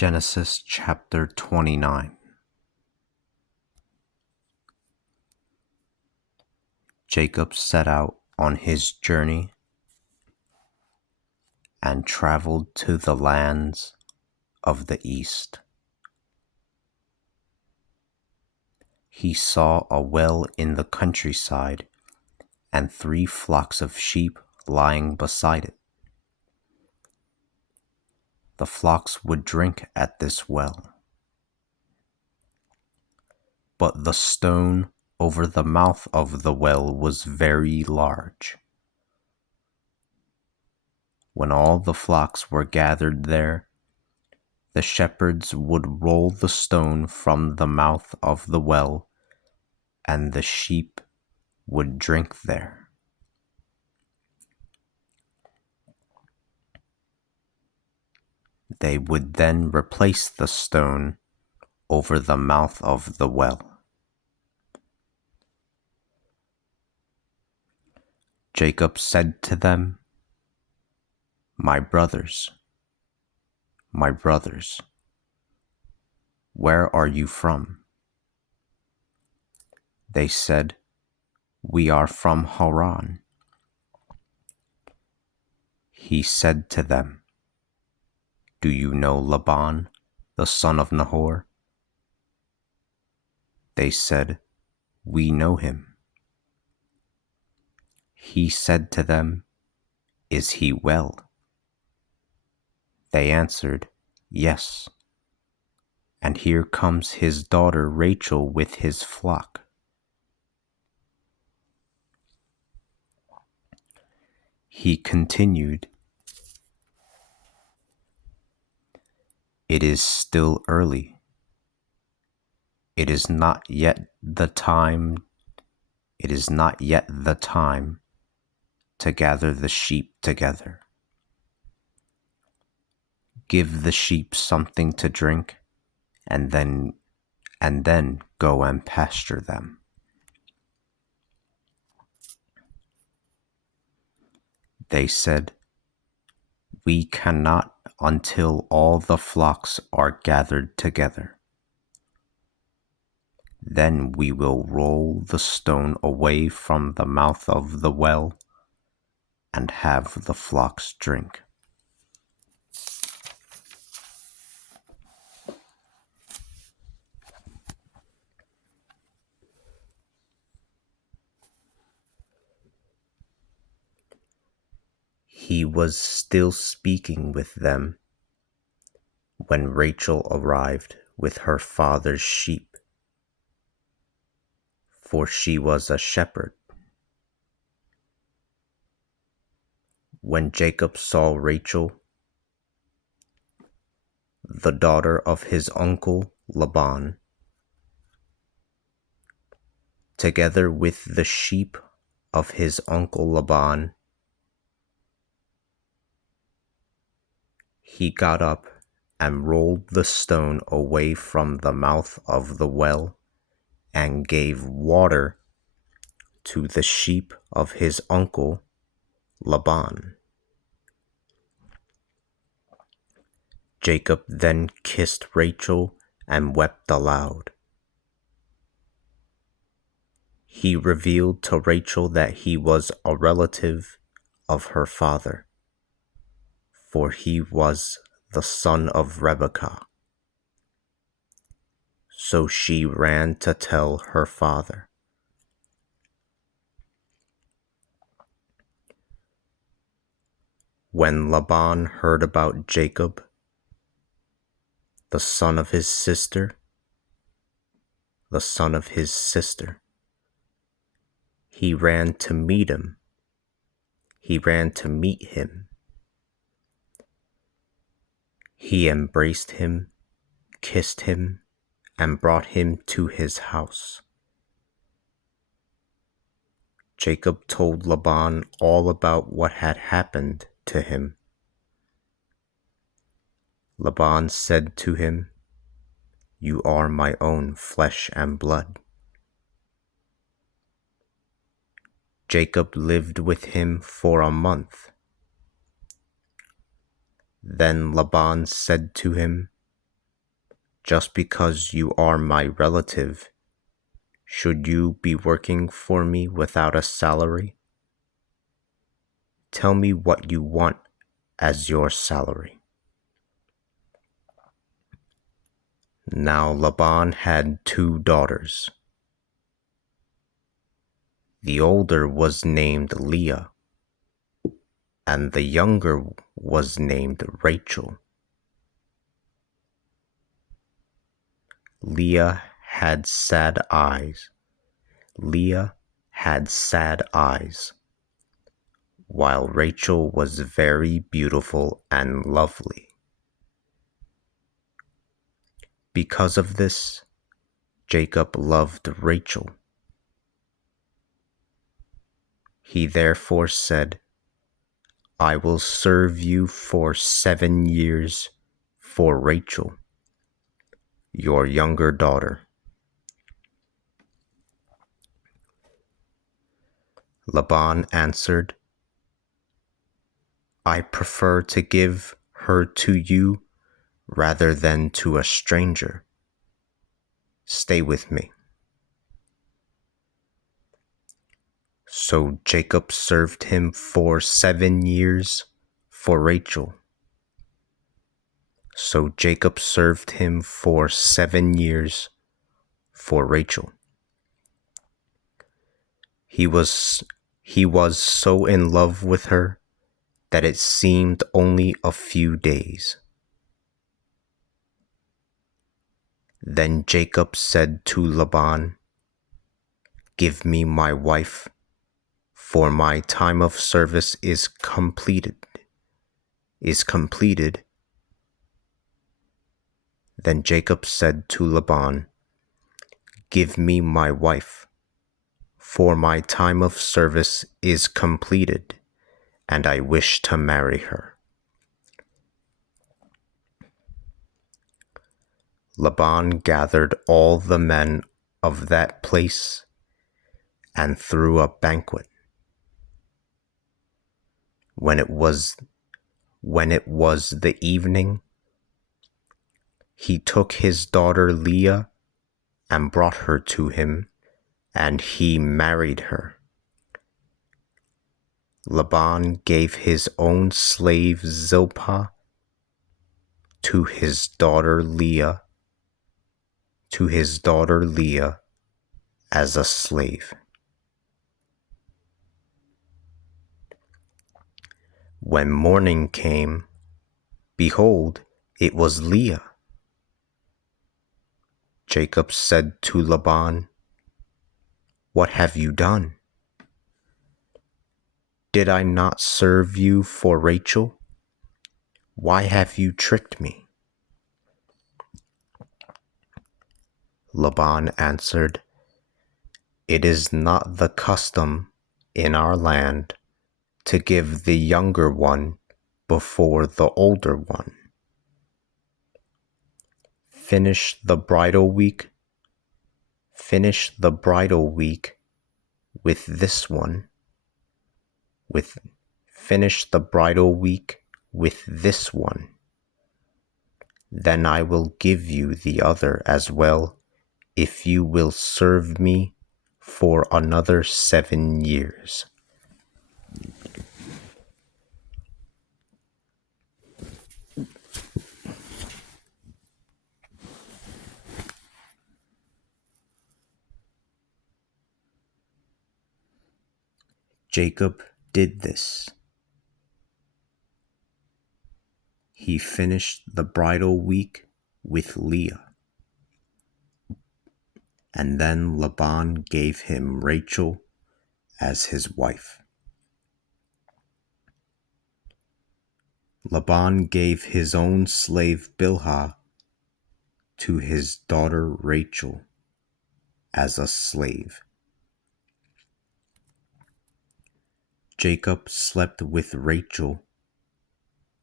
Genesis chapter 29. Jacob set out on his journey and traveled to the lands of the east. He saw a well in the countryside and 3 flocks of sheep lying beside it. The flocks would drink at this well, but the stone over the mouth of the well was very large. When all the flocks were gathered there, the shepherds would roll the stone from the mouth of the well, and the sheep would drink there. They would then replace the stone over the mouth of the well. Jacob said to them, my brothers, where are you from?" They said, "We are from Haran." He said to them, "Do you know Laban, the son of Nahor?" They said, "We know him." He said to them, "Is he well?" They answered, "Yes. And here comes his daughter Rachel with his flock." He continued, "It is still early. It is not yet the time to gather the sheep together. Give the sheep something to drink, and then go and pasture them." They said, "We cannot until all the flocks are gathered together. Then we will roll the stone away from the mouth of the well and have the flocks drink." He was still speaking with them when Rachel arrived with her father's sheep, for she was a shepherd. When Jacob saw Rachel, the daughter of his uncle Laban, together with the sheep of his uncle Laban, he got up and rolled the stone away from the mouth of the well and gave water to the sheep of his uncle Laban. Jacob then kissed Rachel and wept aloud. He revealed to Rachel that he was a relative of her father, for he was the son of Rebekah. So she ran to tell her father. When Laban heard about Jacob, the son of his sister, he ran to meet him. He embraced him, kissed him, and brought him to his house. Jacob told Laban all about what had happened to him. Laban said to him, "You are my own flesh and blood." Jacob lived with him for a month. Then Laban said to him, Just because you are my relative, should you be working for me without a salary? Tell me what you want as your salary. Now Laban had 2 daughters. The older was named Leah, and the younger was named Rachel. Leah had sad eyes. Leah had sad eyes, while Rachel was very beautiful and lovely. Because of this, Jacob loved Rachel. He therefore said, I will serve you for 7 years for Rachel, your younger daughter. Laban answered, I prefer to give her to you rather than to a stranger. Stay with me. So Jacob served him for 7 years for Rachel. So Jacob served him for 7 years for Rachel. He was so in love with her that it seemed only a few days. Then Jacob said to Laban, Give me my wife, for my time of service is completed. Then Jacob said to Laban, Give me my wife, for my time of service is completed, and I wish to marry her. Laban gathered all the men of that place and threw a banquet. When it was the evening, he took his daughter Leah and brought her to him, and he married her. Laban gave his own slave Zilpah to his daughter Leah as a slave. When morning came, behold, it was Leah. Jacob said to Laban, What have you done? Did I not serve you for Rachel? Why have you tricked me? Laban answered, It is not the custom in our land to give the younger one before the older one. Finish the bridal week with this one. Finish the bridal week with this one. Then I will give you the other as well, if you will serve me for another 7 years. Jacob did this. He finished the bridal week with Leah. And then Laban gave him Rachel as his wife. Laban gave his own slave Bilhah to his daughter Rachel as a slave. Jacob slept with Rachel,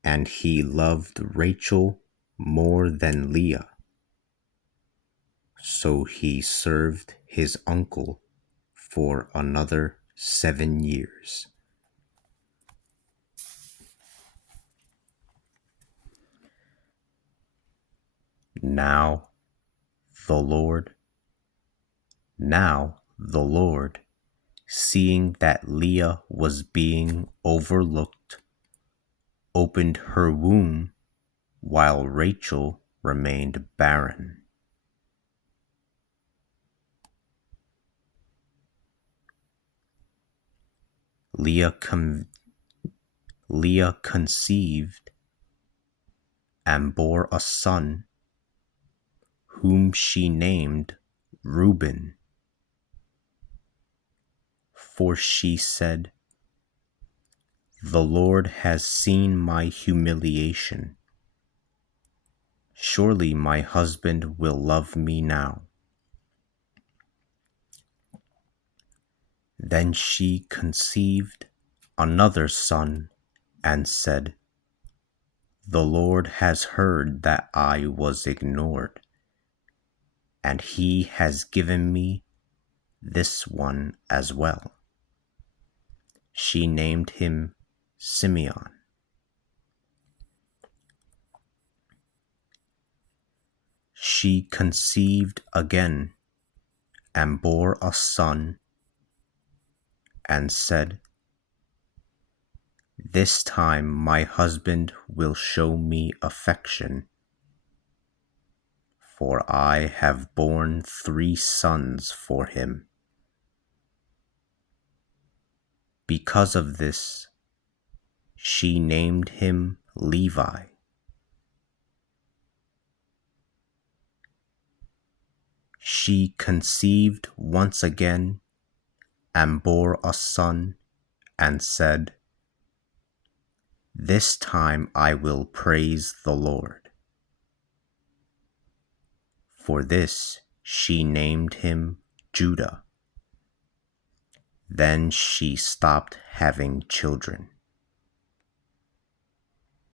and he loved Rachel more than Leah. So he served his uncle for another 7 years. Now the Lord. Now the Lord, seeing that Leah was being overlooked, opened her womb while Rachel remained barren. Leah conceived and bore a son, whom she named Reuben. For she said, "The Lord has seen my humiliation. Surely my husband will love me now." Then she conceived another son and said, "The Lord has heard that I was ignored, and he has given me this one as well." She named him Simeon. She conceived again and bore a son and said, "This time my husband will show me affection, for I have borne 3 sons for him." Because of this, she named him Levi. She conceived once again and bore a son and said, "This time I will praise the Lord." For this she named him Judah. Then she stopped having children.